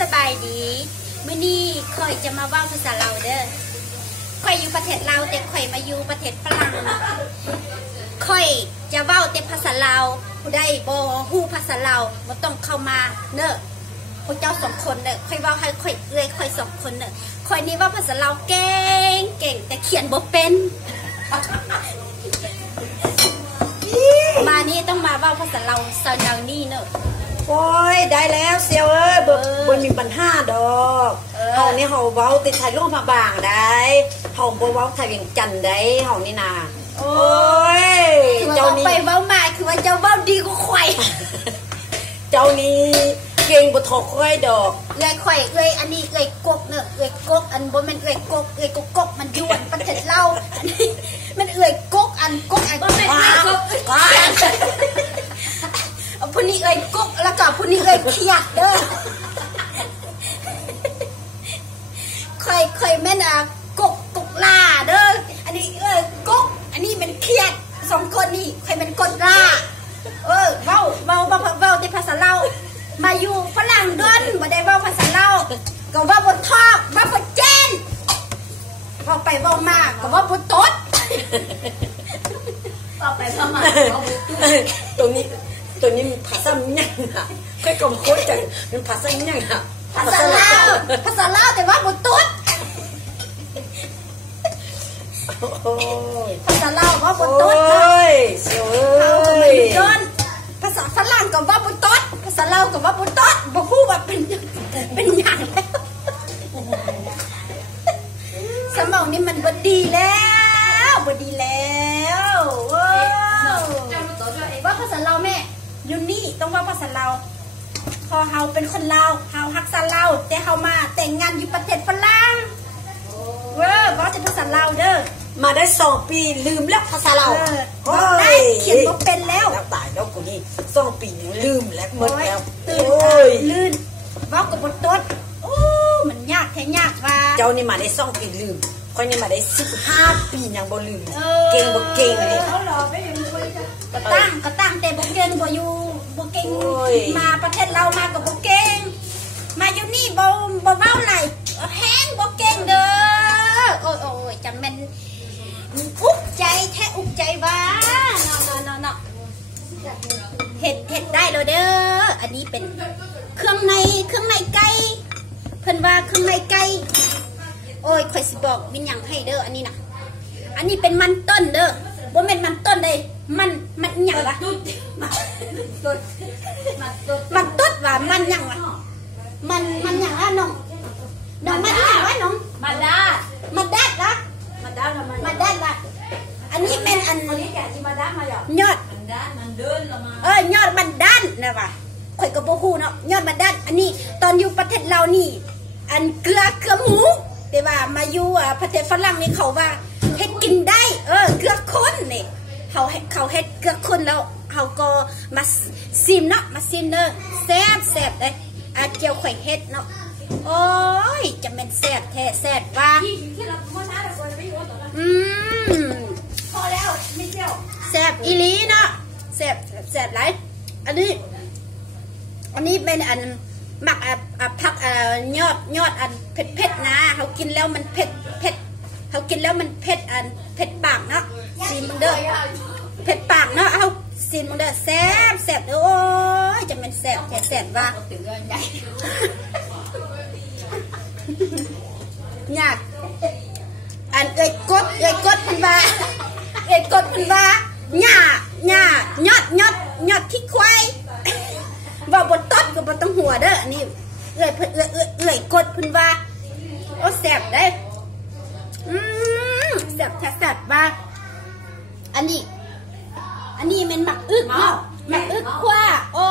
สบายดีเมื่อนี้ค่อยจะมาว่าภาษาเราเด้อค่อยอยู่ประเทศลาวแต่ค่อยมาอยู่ประเทศฝรั่งค่อยจะว่าแต่ภาษาลาวผู้ใดบ่ฮู้ภาษาลาวบ่ต้องเข้ามาเด้อพวกเจ้าสองคนเด้อค่อยว่าให้ค่อยค่อยสองคนเด้อค่อยนี่ว่าภาษาลาวเก่งแต่เขียนบ่เป็นมานี่ต้องมาว่าภาษาลาวซาวดาวนี่เนอะโอ้ยได้แล้วเซียวเอ้ยบ่มีปัญหาดอกเฮานี่เฮาเว้าติดไทยลงมาบางได้เฮาบ่เว้าไทยเวียงจันทน์ได้เฮานี่นาโอ้ยเจ้านี่ไปเว้ามาคือว่าเจ้าเว้าดีกว่าข่อยเจ้านี่เก่งบ่ทอข่อยดอกข่อยอันนี้กกเนอะกกอันบ่แม่นกกมันอยู่อันประเทศลาวอันนี้มันกกอันบ่แม่นกกผู้นี้กกแล้วก็ผู้นี้เขียดเด้อค่อยแม่นกกล่าเด้ออันนี้กกอันนี้เป็นเขียดสองคนนี่ค่อยเป็นกดล่าเว้าแต่ภาษาลาวมาอยู่ฝรั่งดนบ่ได้เว้าภาษาลาวก็ว่าบ่ทอกว่าบ่แจ้นเว้าไปเว้ามาก็ว่าบ่ตดเว้าไปเว้ามาตรงนี้มันภาษาหยังอ่ะค่อยกำโคตรจังมันภาษาหยังอ่ะภาษาลาวแต่ว่าบ่ตดภาษาลาวว่าบ่ตดโอ้ยเสียวเอ้ยภาษาฝรั่งก็ว่าบ่ตดภาษาลาวก็ว่าบ่ตดบ่ฮู้ว่าเป็นหยังแล้วสมองนี่มันบ่ดีแล้วว่าภาษาลาวแม่อยู่นี่ต้องว่าภาษาลาวพอเฮาเป็นคนลาวเฮาฮักษาลาวแต่เฮามาแต่งงานอยู่ประเทศฝรั่งว่าแต่ภาษาลาวเด้อมาได้2 ปีลืมแล้วภาษาลาวได้เขียนบ่เป็นแล้วตายแล้วกูนี่2 ปียังลืมแล้วหมดแล้วลื่นเว้าก็บ่ตดโอ้มันยากแท้ยากว่าเจ้านี่มาได้2 ปีลืมค่อยนี่มาได้15 ปียังบ่ลืมเก่งบ่เก่งนี่ก็ตั้งแต่บ่เก่งบ่อยู่บ่เก่งมาประเทศเรามาก็บ่เก่งมาอยู่นี่บ่เว้าไหลแฮงบ่เก่งเด้อโอ้ยจำแม่นอุกใจแท้อุกใจว่าเนาะเฮ็ดได้แล้วเด้ออันนี้เป็นเครื่องในไก่เพิ่นว่าเครื่องในไก่โอ้ยข่อยสิบอกมีหยังให้เด้ออันนี้น่ะอันนี้เป็นมันต้นเด้อบ่แม่นมันต้นเด้มันหยังวะมันต้นว่ามันหยังวะมันหยังอ่ะน้องมันหยังวะน้องมาดาละอันนี้เป็นอันนี้แกจิมาดามาหรอยอดมันเดินละมายอดมันด้านนะว่ะข่อยก็บ่ฮู้เนาะยอดมันด้านอันนี้ตอนอยู่ประเทศเรานี่อันเกลือหมูแต่ว่ามาอยู่ประเทศฝรั่งนี่เขาว่าเฮ็ดกินได้เกลือข้นนี่เขาเฮ็ดเกลือข้นแล้วเขาก็มาซิมเนาะมาซิมเด้อแซ่บเลยเกี่ยวข่อยเฮ็ดเนาะโอ้ยจะเป็นแซ่บแท้แซ่บว่าพอแล้วไม่เที่ยวแซ่บอีหลีเนาะแซ่บหลายอันนี้เป็นอันหมักผักยอดอันเผ็ดนะเขากินแล้วมันเผ็ดเขากินแล้วมันเผ็ดอันเผ็ดปากเนาะซีมึงเด้อเผ็ดปากเนาะเขาซีมึงเด้อแซ่บโอ้ยจะเป็นแซ่บว่าอยากอันกดพันว่าหญ้ายอดที่ควายว่าบนต้นก็บนต้องหัวเด้อนี่กดพันว่าโอ้แซ่บได้แซ่บว่าอันนี้มันหมักอึกเนาะหมักอึกคว้าโอ้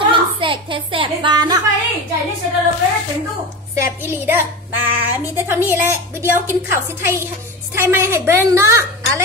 จะเป็นแซ่บว่าเนาะแซ่บอีหลีเด้อบ่ามีแต่เท่านี้แหละวิดีโอกินข้าวสิไทยไม่ให้เบิ่งเนาะอะไร